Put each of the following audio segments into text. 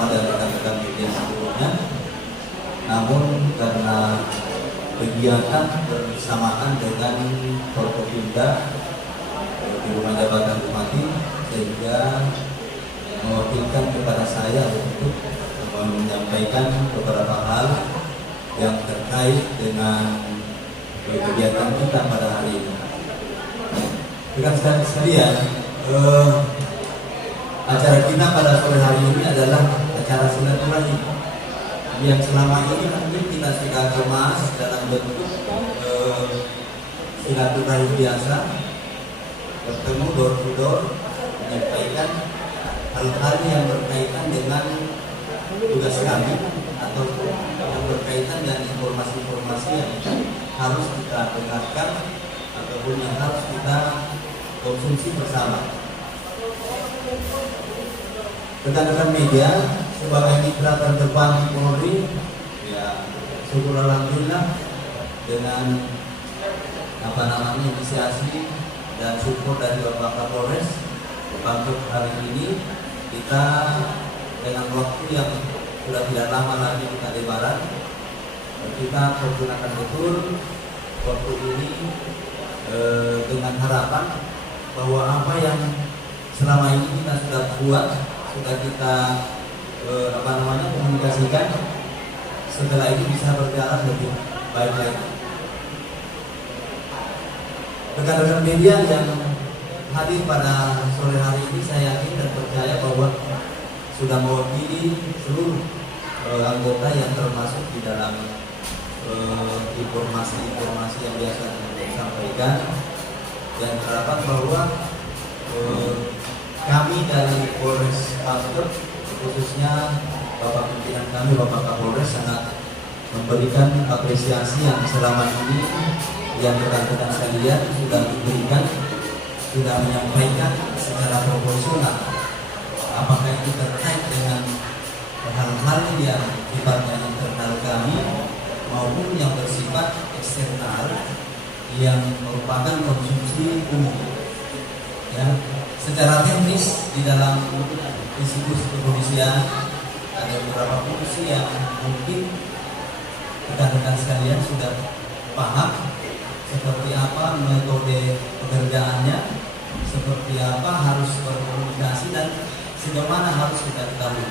bersama dengan rekan-rekan media sebelumnya. Namun karena kegiatan bersamaan dengan Forkopimda di rumah jabatan Bupati, sehingga mewakilkan kepada saya untuk menyampaikan beberapa hal yang terkait dengan kegiatan kita pada hari ini. Rekan sekalian, acara kita pada sore hari ini adalah acara silaturahmi yang selama ini mungkin kita sudah kemas dalam bentuk silaturahmi biasa, bertemu door to door, menyampaikan hal-hal yang berkaitan dengan tugas kami atau yang berkaitan dengan informasi-informasi yang harus kita dengarkan ataupun yang harus kita konsumsi bersama. Rekan-rekan media, sebagai mitra terdepan Polri, ya syukur alhamdulillah dengan inisiasi dan support dari Bapak Kapolres untuk hari ini kita dengan waktu yang sudah tidak lama lagi kita lebaran, kita menggunakan betul waktu ini dengan harapan bahwa apa yang selama ini kita sudah buat, sudah kita komunikasikan, setelah ini bisa berjalan lebih baik lagi. Rekan-rekan media yang hadir pada sore hari ini, saya yakin dan percaya bahwa sudah mewakili seluruh anggota yang termasuk di dalam informasi-informasi yang biasa disampaikan, dan harapan bahwa kami dari Polres Pangkep, khususnya Bapak pimpinan kami, Bapak Kapolres, sangat memberikan apresiasi yang selama ini yang rekan-rekan sekalian sudah diberikan, sudah menyampaikan secara proporsional, apakah itu terkait dengan hal-hal yang sifatnya internal kami maupun yang bersifat eksternal yang merupakan konsumsi umum. Ya, secara teknis di dalam institusi kepolisian ada beberapa fungsi yang mungkin rekan-rekan sekalian sudah paham, seperti apa metode pekerjaannya, seperti apa harus berkomunikasi, dan sejauh mana harus kita ketahui.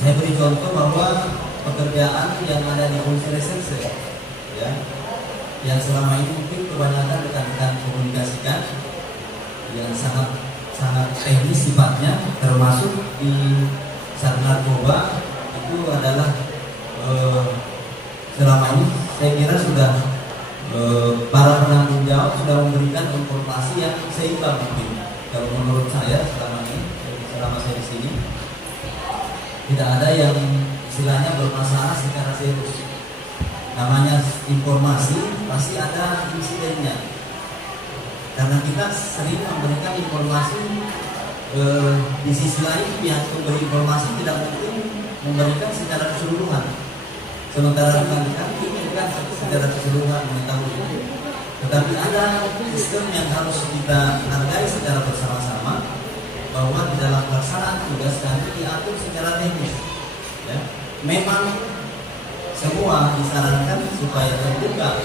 Saya beri contoh bahwa pekerjaan yang ada di polisi reserse, ya, yang selama ini mungkin kebanyakan rekan-rekan komunikasikan, yang sangat teknis sifatnya, termasuk di Sar Narkoba, itu adalah selama ini saya kira sudah para penanggung jawab sudah memberikan informasi yang seimbang mungkin. Kalau menurut saya selama saya di sini tidak ada yang istilahnya bermasalah secara serius. Namanya informasi pasti ada insidennya. Karena kita sering memberikan informasi, di sisi lain pihak pemberi informasi tidak mungkin memberikan secara keseluruhan. Sementara rekan-rekan ingin kan secara keseluruhan mengetahui. Tetapi ada sistem yang harus kita hargai secara bersama-sama, bahwa di dalam pelaksanaan tugas kami diatur secara teknis. Ya. Memang semua disarankan supaya terbuka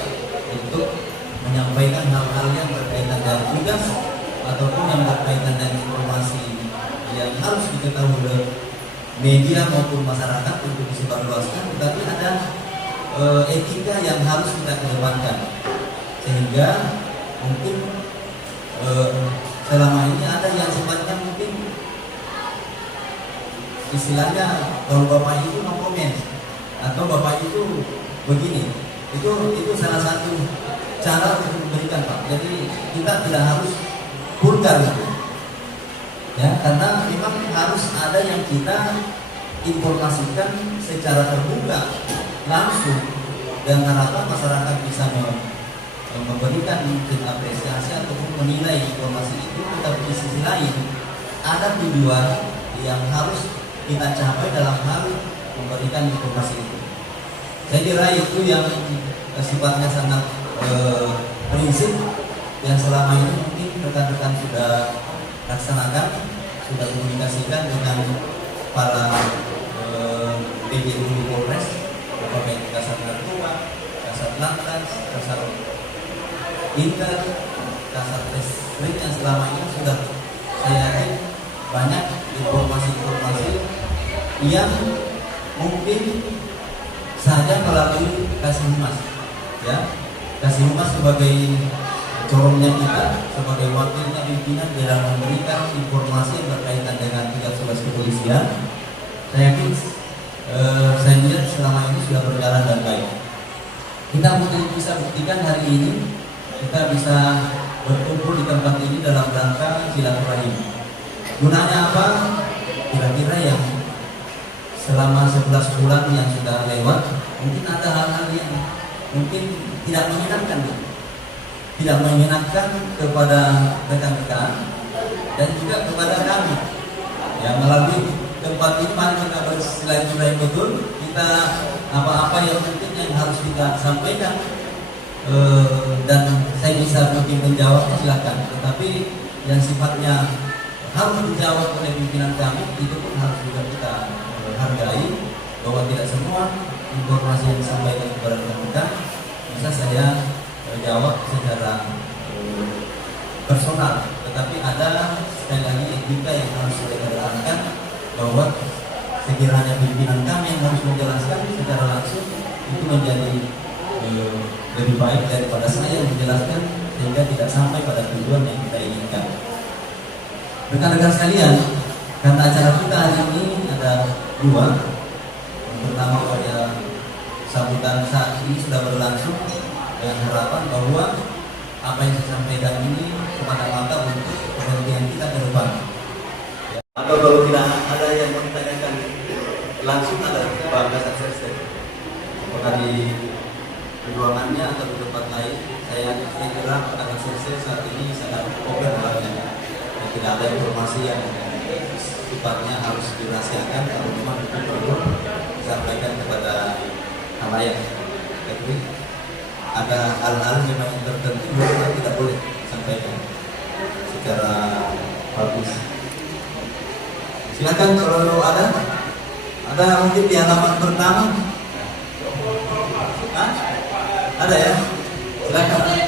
untuk menyampaikan hal-hal yang berkaitan dengan tugas ataupun yang berkaitan dengan informasi yang harus diketahui oleh media maupun masyarakat untuk disebarluaskan. Tetapi ada etika yang harus kita kedepankan, sehingga mungkin selama ini ada yang sifatnya mungkin istilahnya kalau bapak itu no comment atau bapak itu begini, itu salah satu cara untuk memberikan, Pak. Jadi kita tidak harus vulgar, ya, karena memang harus ada yang kita informasikan secara terbuka langsung, dan harapan masyarakat bisa memberikan apresiasi ataupun menilai informasi itu. Tetapi di sisi lain ada tujuan yang harus kita capai dalam hal memberikan informasi itu. Saya kira itu yang sifatnya sangat prinsip yang selama ini mungkin rekan-rekan sudah laksanakan, sudah komunikasikan dengan para PJU Polres, berbagai Kasat Narkoba, Kasat Lantas, Kasat Intel, Kasat Reskrim yang selama ini sudah saya yakin banyak informasi-informasi yang mungkin saja melalui Kasih Humas, ya. Kasih Humas sebagai corongnya kita, sebagai wakilnya pimpinan dalam memberikan informasi yang berkaitan dengan tugas-tugas kepolisian. Saya yakin saya lihat selama ini sudah berjalan dengan baik. Kita mungkin bisa buktikan hari ini kita bisa berkumpul di tempat ini dalam rangka silaturahim. Gunanya apa? Kira-kira yang selama 11 bulan yang sudah lewat, mungkin ada hal-hal yang mungkin tidak menyenangkan kepada rekan-rekan dan juga kepada kami. Ya, melalui tempat ini mari kita bersilaturahim betul. Kita apa-apa yang mungkin yang harus kita sampaikan dan saya bisa mungkin menjawabnya silakan. Tetapi yang sifatnya harus dijawab oleh pimpinan kami itu pun harus juga kita hargai, bahwa tidak semua informasi yang disampaikan kepada rekan-rekan bisa saya jawab secara personal, tetapi ada sekali lagi etika yang harus saya jalankan, bahwa sekiranya pimpinan kami yang harus menjelaskan secara langsung itu menjadi lebih baik daripada saya yang menjelaskan, sehingga tidak sampai pada tujuan yang kita inginkan. Rekan-rekan sekalian, karena acara kita hari ini ada dua. Yang pertama pada sambutan saat ini sudah berlangsung dengan harapan bahwa apa yang saya sampaikan ini semata-mata untuk kepentingan kita ke depan. Ya. Atau kalau tidak ada yang mau ditanyakan langsung, ada Pak Kasat Reskrim, apakah di ruangannya atau di tempat lain, saya kira Pak Kasat Reskrim saat ini sangat open orangnya. Tidak ada informasi yang sifatnya harus dirahasiakan, kalau memang itu perlu disampaikan kepada halayak. Jadi ada hal-hal memang tertentu yang tidak boleh disampaikan secara bagus. Silakan kalau ada mungkin di halaman pertama. Hah? Ada ya? Silakan.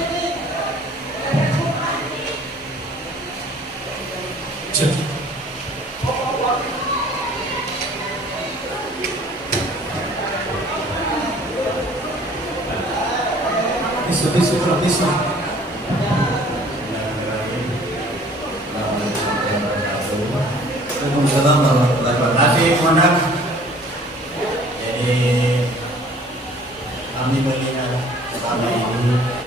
Bisa. Waalaikumsalam warahmatullahi wabarakatuh. Komandan. Jadi kami melihat selama ini